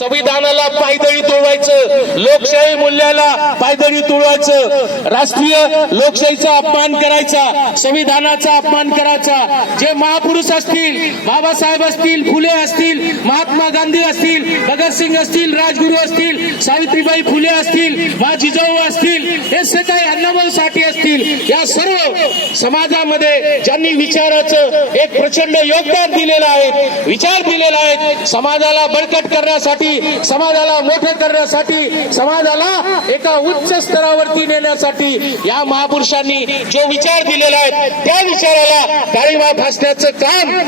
संविधानाला पायदळी तुळवायचं लोकशाही मूल्याला पायदळी तुळवायचं राष्ट्रीय लोकशाहीचा अपमान करायचा संविधानाचा अपमान करायचा. जे महापुरुष असतील बाबासाहेब असतील फुले असतील महात्मा गांधी असतील भगतसिंग असतील राजगुरू असतील सावित्रीबाई फुले असतील मा जिजाऊ असतील हे सगळे अण्णाभाऊ साठी असतील. या सर्व समाजामध्ये ज्यांनी विचाराचं एक प्रचंड योगदान दिलेलं आहे विचार दिलेला आहे समाजाला बळकट करण्यासाठी समाजाला मोठे करण्यासाठी समाजाला एका उच्च स्तरावरती नेण्यासाठी या महापुरुषांनी जो विचार दिलेला आहे त्या विचाराला काळीमा फासण्याचं काम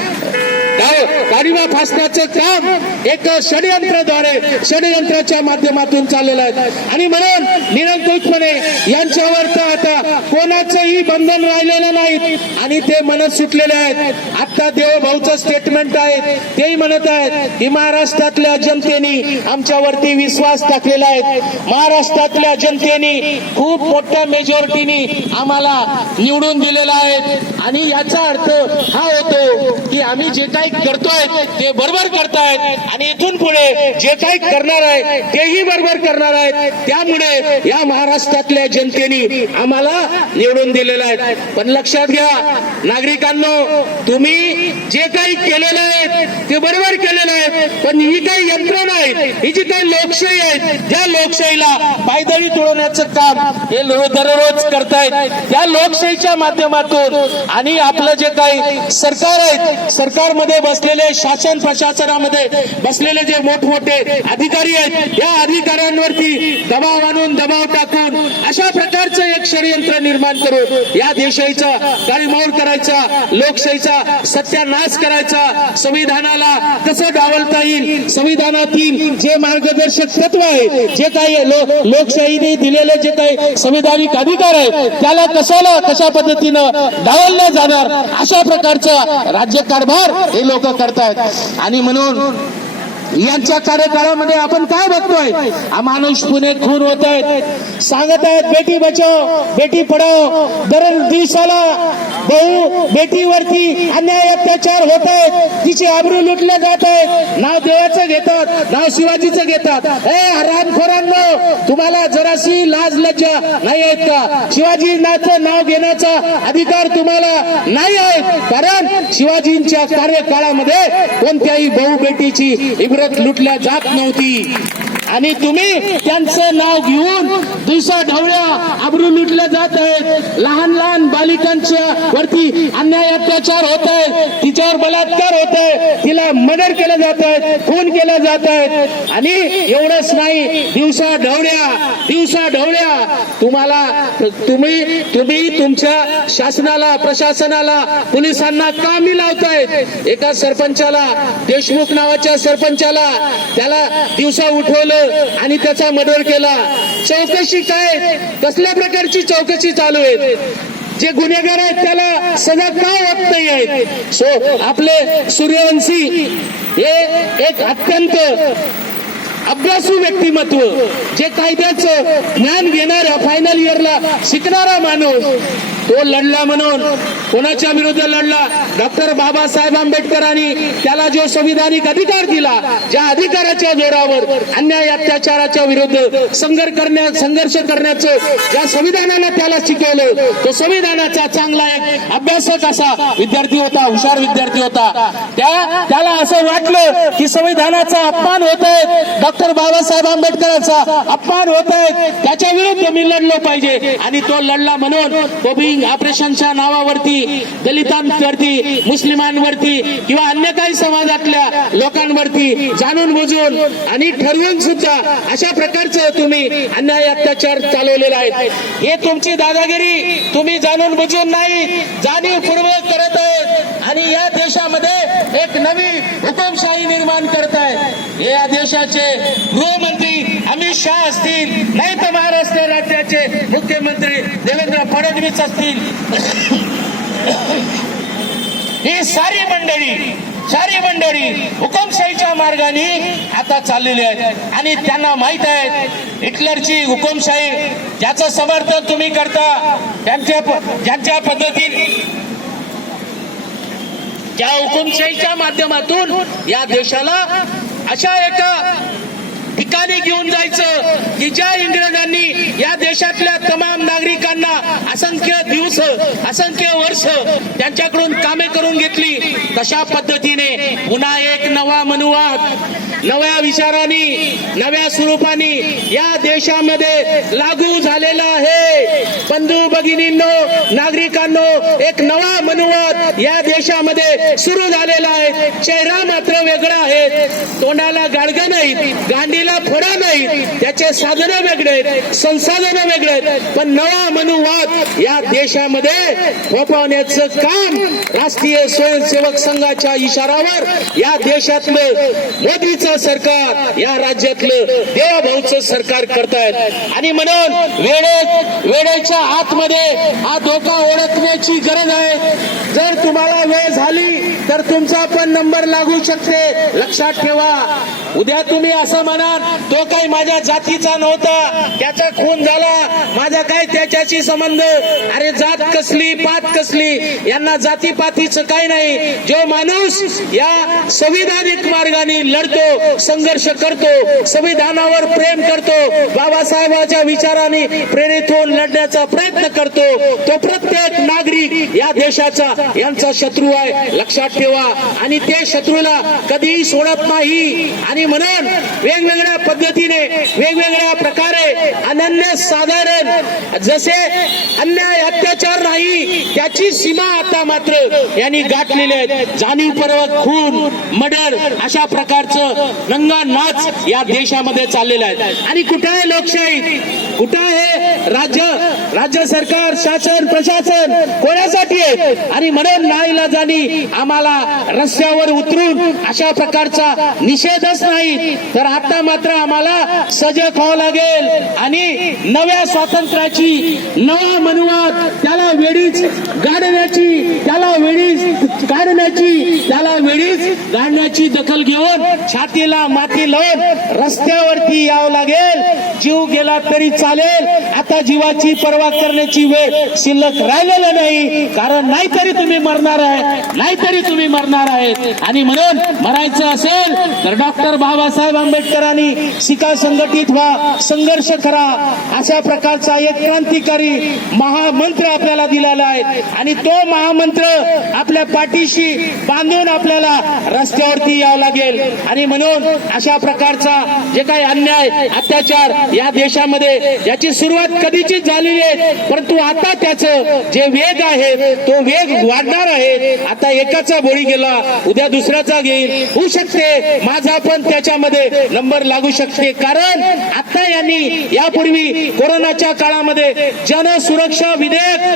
गाडीवा फासण्याचं काम एक षडयंत्राद्वारे षडयंत्राच्या माध्यमातून चाललेलं आहे. आणि म्हणून निरंकुशपणे यांच्यावर तर आता कोणाचंही बंधन राहिलेलं नाही आणि ते म्हणत सुटलेले आहेत. आता देवभाऊचं स्टेटमेंट आहे तेही म्हणत आहेत की महाराष्ट्रातल्या जनतेने आमच्यावरती विश्वास टाकलेला आहे. महाराष्ट्रातल्या जनतेने खूप मोठ्या मेजॉरिटीने आम्हाला निवडून दिलेला आहे. आणि याचा अर्थ हा होतो की आम्ही जे काही करतोय ते बरोबर करतायत. आणि इथून पुढे जे काही करणार आहे तेही बरोबर करणार आहेत. त्यामुळे या महाराष्ट्रातल्या जनतेने आम्हाला निवडून दिलेलं आहे. पण लक्षात घ्या नागरिकांनो तुम्ही जे काही केलेलं आहे ते बरोबर केलेलं आहे. पण ही काही यंत्रणा आहे ही जी काही लोकशाही आहे त्या लोकशाहीला पायदळी तुळवण्याचं काम हे दररोज करतायत. त्या लोकशाहीच्या माध्यमातून आणि आपलं जे काही सरकार आहे सरकारमध्ये बसलेले शासन प्रशासनामध्ये बसलेले जे मोठमोठे अधिकारी आहेत या अधिकाऱ्यांवरती दबाव आणून दबाव टाकून अशा प्रकारचं एक षडयंत्र निर्माण करून या देशाचा काळीमोड करायचा लोकशाहीचा सत्यानाश करायचा संविधानाला कसं डावलता येईल? संविधानातील जे मार्गदर्शक तत्व आहे जे काही लोकशाहीने दिलेले जे काही संविधानिक अधिकार आहे त्याला कशाला कशा पद्धतीनं डावललं जाणार? अशा प्रकारचा राज्यकारभार हे लोक करतायत. आणि म्हणून यांच्या कार्यकाळामध्ये आपण काय बघतोय? हा माणूस पुणे खून होत आहेत. सांगत आहेत बेटी बचाव बेटी पडाव दर दिवसाला भाऊ बेटीवरती अन्याय अत्याचार होत आहेत. तिची आबरू लुटल्या जात आहेत. नाव देवाचं घेतात नाव शिवाजीचं घेतात. ए हरामखोरांनो तुम्हाला जराशी लाज लज्जा नाही आहेत का? शिवाजीनाचं नाव घेण्याचा अधिकार तुम्हाला नाही आहे. कारण शिवाजींच्या कार्यकाळामध्ये कोणत्याही भाऊ बेटीची इब्रत लुटल्या जात नव्हती. आणि तुम्ही त्यांचं नाव घेऊन दिवसा ढवळ्या आबरू लुटल्या जात आहेत. लहान लहान बालिकांच्या वरती अन्याय अत्याचार होत आहेत. तिच्यावर बलात्कार होत आहे तिला मर्डर केलं जात आहे खून केलं जात आहे आणि एवढंच नाही दिवसा ढवळ्या दिवसा ढवळ्या. तुम्हाला तुम्ही तुम्ही तुमच्या शासनाला प्रशासनाला पोलिसांना कामी लावतायत. एका सरपंचाला देशमुख नावाच्या सरपंचाला त्याला दिवसा उठवलं आणि त्याचा मर्डर केला. चौकशी काय कसल्या प्रकारची चौकशी चालू आहे? जे गुन्हेगार आहेत त्याला सजा का होत नाही आहेत सो आपले सूर्यवंशी हे एक अत्यंत अभ्यासू व्यक्तिमत्व जे कायद्याचं ज्ञान घेणारा फायनल इयरला शिकणारा माणूस तो लढला म्हणून कोणाच्या विरुद्ध लढला? डॉक्टर बाबासाहेब आंबेडकरांनी त्याला जो संविधानिक अधिकार दिला ज्या अधिकाराच्या जोरावर अन्याय अत्याचाराच्या विरुद्ध संघर्ष करण्या संघर्ष करण्याचं ज्या संविधानानं त्याला शिकवलं तो संविधानाचा चांगला एक अभ्यासक असा विद्यार्थी होता हुशार विद्यार्थी होता. त्या त्याला असं वाटलं की संविधानाचा अपमान होत आहे डॉक्टर बाबासाहेब आंबेडकरांचा अपमान होत आहे त्याच्या विरुद्ध मी लढलो पाहिजे. आणि तो लढला म्हणून बॉबिंग ऑपरेशनच्या नावावरती दलितांवरती मुस्लिमांवरती किंवा अन्य काही समाजातल्या लोकांवरती जाणून बुजून आणि ठरवून सुद्धा अशा प्रकारचं तुम्ही अन्याय अत्याचार चालवलेला आहे. हे तुमची दादागिरी तुम्ही जाणून बुजून नाही जाणीवपूर्वक करत आहेत आणि या देशामध्ये एक नवी हुकुमशाही निर्माण करत आहे या देशाचे गृहमंत्री अमित शहा असतील नाही तर महाराष्ट्र राज्याचे मुख्यमंत्री देवेंद्र फडणवीस असतील. ही सारी मंडळी सारी मंडळी हुकुमशाहीच्या मार्गाने आता चाललेली आहेत. आणि त्यांना माहीत आहे हिटलरची हुकुमशाही ज्याचं समर्थन तुम्ही करता त्यांच्या ज्यांच्या पद्धतीने त्या हुकुमशाहीच्या माध्यमातून या देशाला अशा एका ठिकाणी घेऊन जायचं की ज्या इंग्रजांनी या देशातल्या तमाम नागरिकांना असंख्य दिवस असंख्य वर्ष त्यांच्याकडून कामे करून घेतली तशा पद्धतीने पुन्हा एक नवा मनुवाद नव्या विचारांनी नव्या स्वरूपाने या देशामध्ये लागू झालेला आहे. बंधू भगिनींनो नागरिकांनो एक नवा मनुवाद या देशामध्ये सुरू झालेला आहे. चेहरा मात्र वेगळा आहे. तोंडाला गाडगं नाही गांडीला फोडा नाही त्याचे साधनं वेगळे आहेत संसाधनं वेगळे आहेत. पण नवा मनुवाद या देशामध्ये फोफवण्याचं काम राष्ट्रीय स्वयंसेवक संघाच्या इशारावर या देशातलं मोदीचं सरकार या राज्यातलं देवाभाऊचं सरकार करतायत. आणि म्हणून वेळे वेळेच्या आतमध्ये हा धोका ओळखण्याची गरज आहे जर तुम्हाला वेळ झाली तर तुमचा पण नंबर लागू शकते. लक्षात ठेवा. उद्या तुम्ही असं म्हणाल तो काही माझ्या जातीचा नव्हता. त्याचा खून झाला. माझा काय त्याच्याशी संबंध? अरे जात कसली पात कसली? यांना जातीपातीचं काय नाही. जो माणूस या संविधानिक मार्गाने लढतो संघर्ष करतो संविधानावर प्रेम करतो बाबासाहेबांच्या विचाराने प्रेरित होऊन लढण्याचा प्रयत्न करतो तो प्रत्येक नागरिक या देशाचा यांचा शत्रू आहे. लक्षात ठेवा. आणि ते शत्रूला कधीही सोडत नाही. आणि म्हणून वेगवेगळ्या पद्धतीने वेगवेगळ्या प्रकारे अनन्य साधारण जसे अन्याय अत्याचार नाही त्याची सीमा आता मात्र यांनी गाठलेली आहेत. जाणीवपूर्वक खून मर्डर अशा प्रकारचं नंगा नाच या देशामध्ये चाललेला आहे. आणि कुठं आहे लोकशाही? कुठं आहे राज्य? राज्य सरकार शासन प्रशासन कोणासाठी आहे आणि म्हणून नाईलाजानी आम्हाला रस्त्यावर उतरून अशा प्रकारचा निषेधच नाही. तर आता मात्र आम्हाला सजग व्हावं लागेल. आणि नव्या स्वातंत्र्याची नवा मनुवाद त्याला वेळीच गाडण्याची त्याला वेळीच काढण्याची त्याला वेळीच गाडण्याची दखल घेऊन छातीला माती लावून रस्त्यावरती यावं लागेल. जीव गेला तरी चालेल. आता जीवाची परवा करण्याची वेळ शिल्लक राहिलेला नाही. कारण नाहीतरी तुम्ही मरणार आहे. नाहीतरी तुम्ही मरणार आहेत. आणि म्हणून मरायचं असेल तर डॉक्टर बाबासाहेब आंबेडकरांनी शिका संघटित व्हा संघर्ष करा. अशा प्रकारचा एक क्रांतिकारी महामंत्र आपल्याला दिलेला आहे. आणि तो महामंत्र आपल्या पाठीशी बांधून आपल्याला रस्त्यावरती यावं लागेल. आणि म्हणून अशा प्रकारचा जे काही अन्याय अत्याचार या देशामध्ये याची सुरुवात कधीचीच झालेली आहे? परंतु आता त्याचं जे वेग आहे तो वेग वाढणार आहे. आता एकाचा बळी गेला उद्या दुसऱ्याचा घेईल. होऊ शकते. माझा पण त्याच्यामध्ये नंबर लागू शकते. कारण आता यांनी यापूर्वी कोरोनाच्या काळामध्ये जन सुरक्षा विधेयक